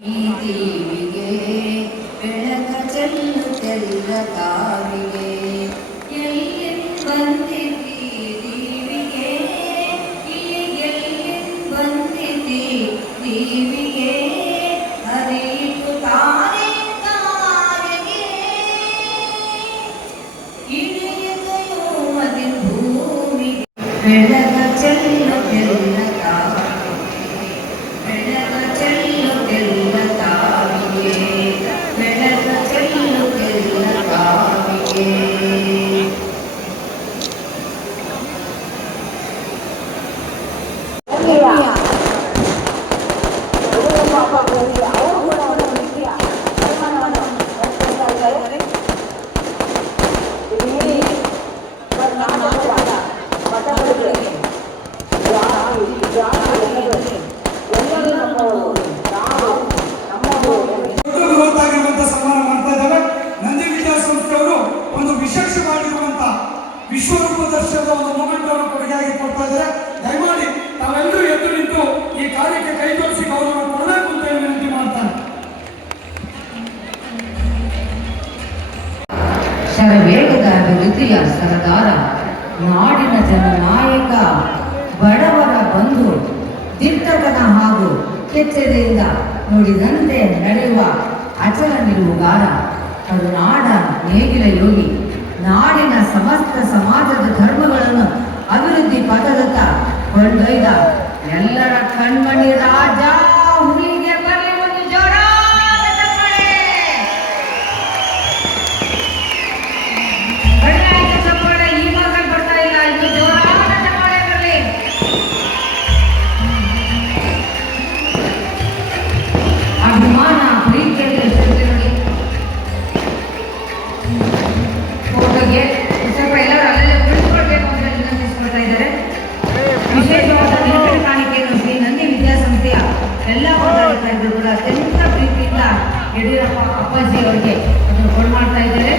ಈ ದೇವಿಗೆ ಬೆಳಕ ಚೆಲ್ಲುತ್ತೆಲ್ಲ ಕಾವಿಗೆ ಎಲ್ಲಿ ಬಂದಿದ್ದೀ ದೇವಿಗೆ ಇಲ್ಲಿಗೆಲ್ಲಿ ಬಂದಿದ್ದೀ ದೇವಿಗೆ ಹರಿಯಿತು ತಾರೆ ಕಾರಿಗೆ ಇಳಿಯುತ್ತೋ ಅದಿ ಭೂಮಿಗೆ ಬೆಳಕ ಚೆಲ್ಲುತ್ತೆಲ್ಲ ವಿಶ್ವರೂಪ ದರ್ಶನದ ಒಂದು ಮೂಮೆಂಟ್ ಅನ್ನು ಕೊಡುಗೆಯಾಗಿ ಕೊಡ್ತಾ ಇದ್ದಾರೆ. ದಯಮಾಡಿ ತಾವೆಲ್ಲರೂ ಎದ್ದು ನಿಂತು ಈ ಕಾರ್ಯಕ್ಕೆ ಕೈ ಜೋಡಿಸಿ ಗೌರವ ಕೊಡಬೇಕು ಅಂತ ಹೇಳಿ ವಿನಂತಿ ಮಾಡ್ತಾರೆ. ಶರವೇಗದ ಅಭಿವೃದ್ಧಿಯ ಸರದಾರ, ನಾಡಿನ ಜನನಾಯಕ, ಬಡವರ ಬಂಧು, ದಿಟ್ಟತನ ಹಾಗೂ ಕೆಚ್ಚೆದೆಯಿಂದ ನುಡಿದಂತೆ ನಡೆಯುವ ಅಚಲ ನಿಲುವುಗಾರ, ಕರುನಾಡ ನೇಗಿಲ ಯೋಗಿ, ನಾಡಿನ ಸಮಸ್ತ ಸಮಾಜದ ಧರ್ಮಗಳನ್ನು ಅಭಿವೃದ್ಧಿ ಪಥದತ್ತ ಕೊಂಡೊಯ್ದ ಎಲ್ಲರ ಕಣ್ಮಣಿ ರಾಜ ಹುಲಿಗೆ ಬರಲಿ ಒಂದು ಜೋರಾದ ಚಪ್ಪಾಳೆ. ಬಡಾಯಿತ ಚಪ್ಪಾಳೆ ಈ ಮಕ್ಕಳು ಬರ್ತಾ ಇಲ್ಲ, ಇನ್ನು ಜೋರಾದ ಚಪ್ಪಾಳೆ ಬರಲಿ. ಅಭಿಮಾನ ಪ್ರೀತಿಯಲ್ಲಿ ಶ್ರದ್ಧೆ ನೋಡಿ. ಫೋಟೋಗೆ ಸ್ವಲ್ಪ ಎಲ್ಲರೂ ಅಲ್ಲೇ ಬಿಡಿಸ್ಕೊಳ್ಬೇಕು ಅಂತ ವಿನಂತಿಸ್ಕೊಳ್ತಾ ಇದ್ದಾರೆ. ವಿಶೇಷವಾದ ನಿರ್ಮಾಣ ಕಾಣಿಕೆಯನ್ನು ಶ್ರೀ ನಂದಿ ವಿದ್ಯಾಸಂಸ್ಥೆಯ ಎಲ್ಲ ಪದಾಧಿಕಾರಿಗಳು ಕೂಡ ಅತ್ಯಂತ ಪ್ರೀತಿಯಿಂದ ಯಡಿಯೂರಪ್ಪ ಅಪ್ಪಾಜಿ ಅವರಿಗೆ ಅದನ್ನು ಕೊಡು ಮಾಡ್ತಾ ಇದ್ದಾರೆ.